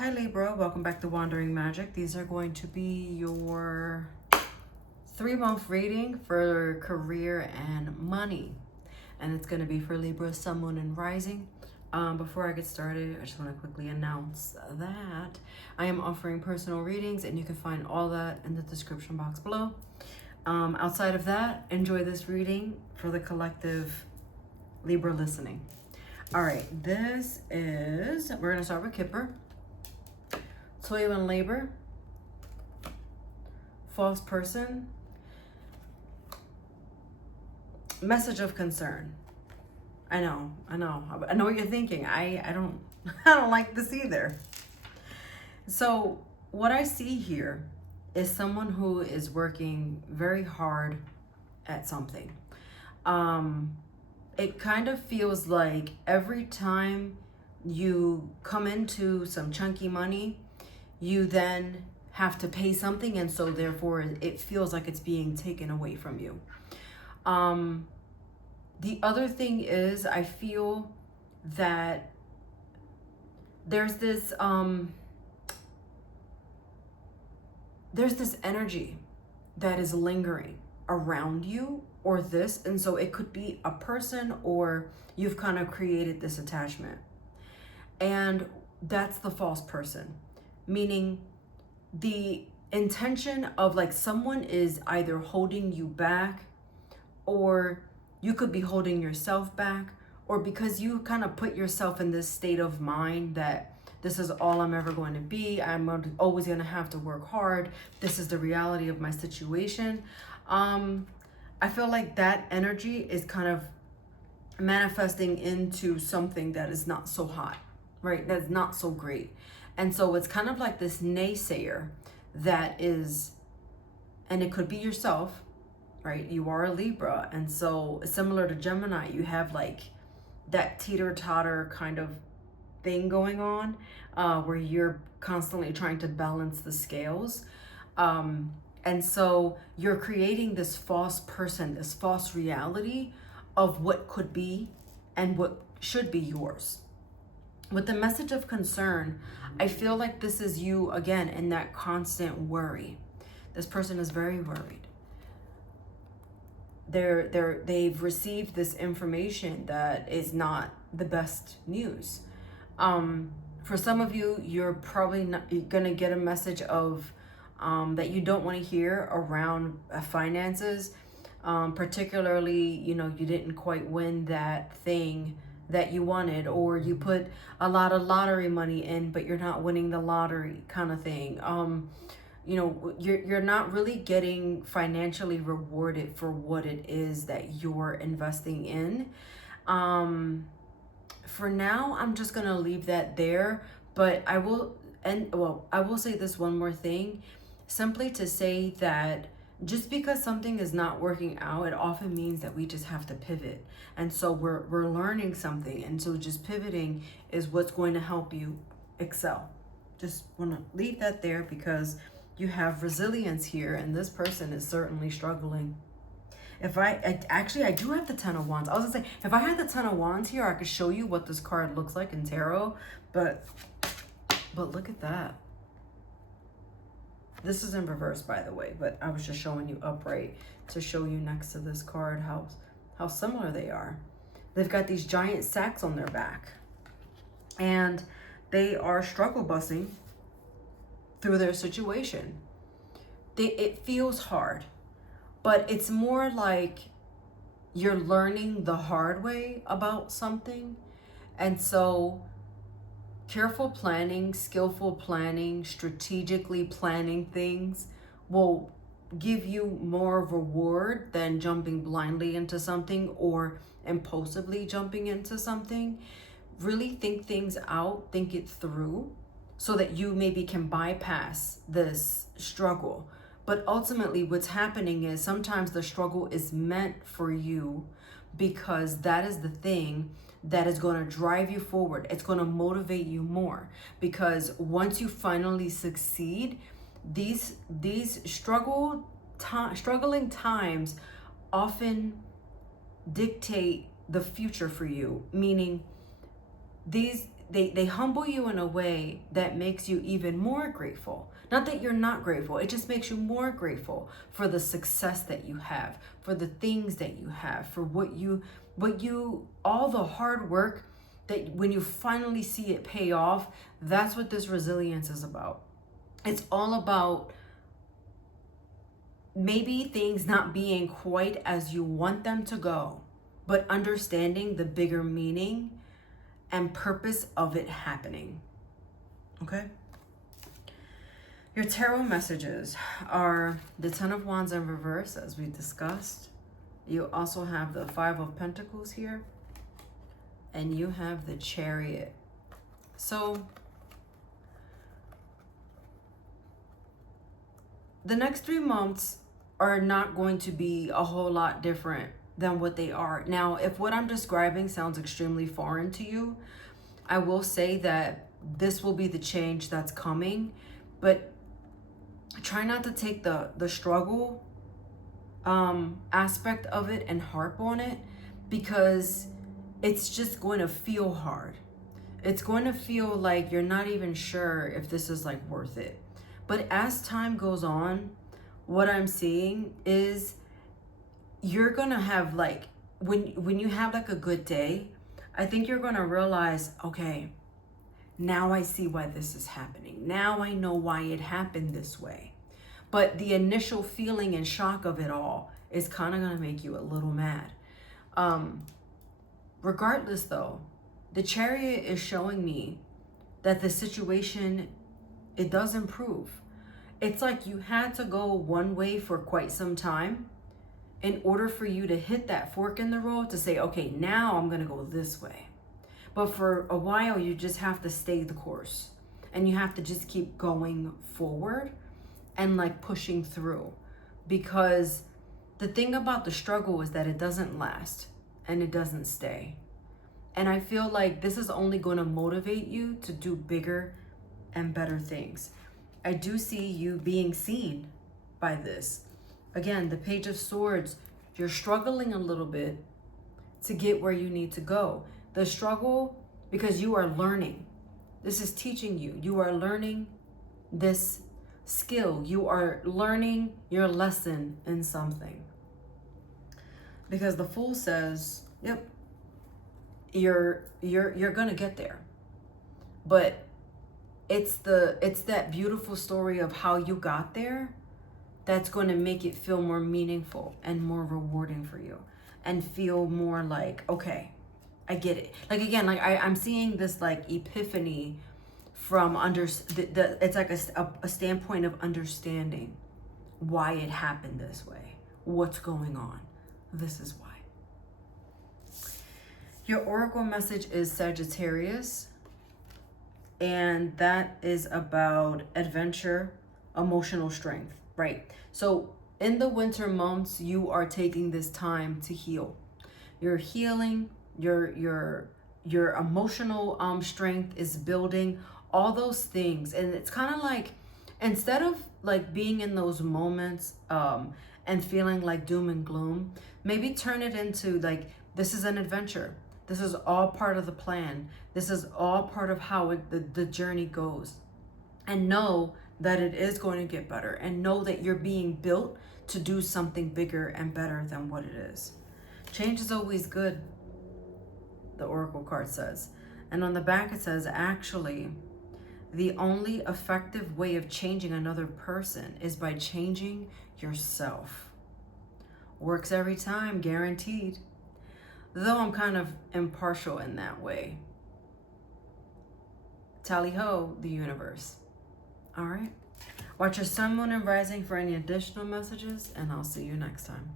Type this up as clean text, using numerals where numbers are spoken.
Hi Libra, welcome back to Wandering Magic. These are going to be your 3-month reading for career and money. And it's going to be for Libra, Sun, Moon, and Rising. Before I get started, I just want to quickly announce that I am offering personal readings, and you can find all that in the description box below. Outside of that, enjoy this reading for the collective Libra listening. All right, we're going to start with Kipper. Toil and labor, false person, message of concern. I know what you're thinking. I don't I don't like this either. So what I see here is someone who is working very hard at something. It kind of feels like every time you come into some chunky money, you then have to pay something, and so therefore it feels like it's being taken away from you. The other thing is, I feel that there's this energy that is lingering around you, or this, and so it could be a person, or you've kind of created this attachment, and that's the false person. Meaning the intention of like someone is either holding you back, or you could be holding yourself back, or because you kind of put yourself in this state of mind that this is all I'm ever going to be. I'm always going to have to work hard. This is the reality of my situation. I feel like that energy is kind of manifesting into something that is not so hot, right? That's not so great. And so it's kind of like this naysayer that is, and it could be yourself, right? You are a Libra. And so similar to Gemini, you have like that teeter-totter kind of thing going on, where you're constantly trying to balance the scales. And so you're creating this false person, this false reality of what could be and what should be yours. With the message of concern, I feel like this is you again in that constant worry. This person is very worried. They've received this information that is not the best news. For some of you, you're probably gonna get a message of that you don't want to hear around finances. Particularly, you didn't quite win that thing that you wanted, or you put a lot of lottery money in, but you're not winning the lottery kind of thing. You're not really getting financially rewarded for what it is that you're investing in. For now, I'm just gonna leave that there, but I will say this one more thing, simply to say that just because something is not working out, it often means that we just have to pivot. And so we're learning something. And so just pivoting is what's going to help you excel. Just want to leave that there because you have resilience here, and this person is certainly struggling. I do have the Ten of Wands. I was gonna say, if I had the Ten of Wands here, I could show you what this card looks like in tarot, but look at that. This is in reverse, by the way, but I was just showing you upright to show you next to this card how similar they are. They've got these giant sacks on their back, and they are struggle busing through their situation. It feels hard, but it's more like you're learning the hard way about something. And so careful planning, skillful planning, strategically planning things will give you more reward than jumping blindly into something or impulsively jumping into something. Really think things out, think it through, so that you maybe can bypass this struggle. But ultimately what's happening is sometimes the struggle is meant for you, because that is the thing that is going to drive you forward. It's going to motivate you more, because once you finally succeed, these struggling times often dictate the future for you. Meaning they humble you in a way that makes you even more grateful. Not that you're not grateful, it just makes you more grateful for the success that you have, for the things that you have, for what you all the hard work that when you finally see it pay off. That's what this resilience is about. It's all about maybe things not being quite as you want them to go, but understanding the bigger meaning and purpose of it happening. Okay? Your tarot messages are the Ten of Wands in reverse, as we discussed. You also have the Five of Pentacles here, and you have the Chariot. So the next 3 months are not going to be a whole lot different than what they are. Now, if what I'm describing sounds extremely foreign to you, I will say that this will be the change that's coming, but try not to take the struggle aspect of it and harp on it, because it's just going to feel hard. It's going to feel like you're not even sure if this is like worth it. But as time goes on, what I'm seeing is you're gonna have like, when you have like a good day, I think you're gonna realize, okay, now I see why this is happening. Now I know why it happened this way. But the initial feeling and shock of it all is kind of gonna make you a little mad. Regardless though, the Chariot is showing me that the situation, it does improve. It's like you had to go one way for quite some time in order for you to hit that fork in the road to say, okay, now I'm gonna go this way. But for a while, you just have to stay the course, and you have to just keep going forward and like pushing through, because the thing about the struggle is that it doesn't last and it doesn't stay. And I feel like this is only going to motivate you to do bigger and better things. I do see you being seen by this. Again, the Page of Swords, you're struggling a little bit to get where you need to go. The struggle, because you are learning. This is teaching you. You are learning this skill. You are learning your lesson in something. Because the Fool says, yep, you're gonna get there. But it's that beautiful story of how you got there that's going to make it feel more meaningful and more rewarding for you, and feel more like, okay, I get it. Like, again, like I'm seeing this like epiphany from it's like a standpoint of understanding why it happened this way, what's going on. This is why. Your oracle message is Sagittarius, and that is about adventure, emotional strength, right? So in the winter months, you are taking this time to heal. You're healing, your emotional strength is building, all those things. And it's kind of like, instead of like being in those moments and feeling like doom and gloom, maybe turn it into like, this is an adventure. This is all part of the plan. This is all part of how the journey goes. And know that it is going to get better, and know that you're being built to do something bigger and better than what it is. Change is always good, the oracle card says. And on the back it says, actually, the only effective way of changing another person is by changing yourself. Works every time, guaranteed. Though I'm kind of impartial in that way. Tally ho, the universe. All right. Watch your sun, moon, and rising for any additional messages, and I'll see you next time.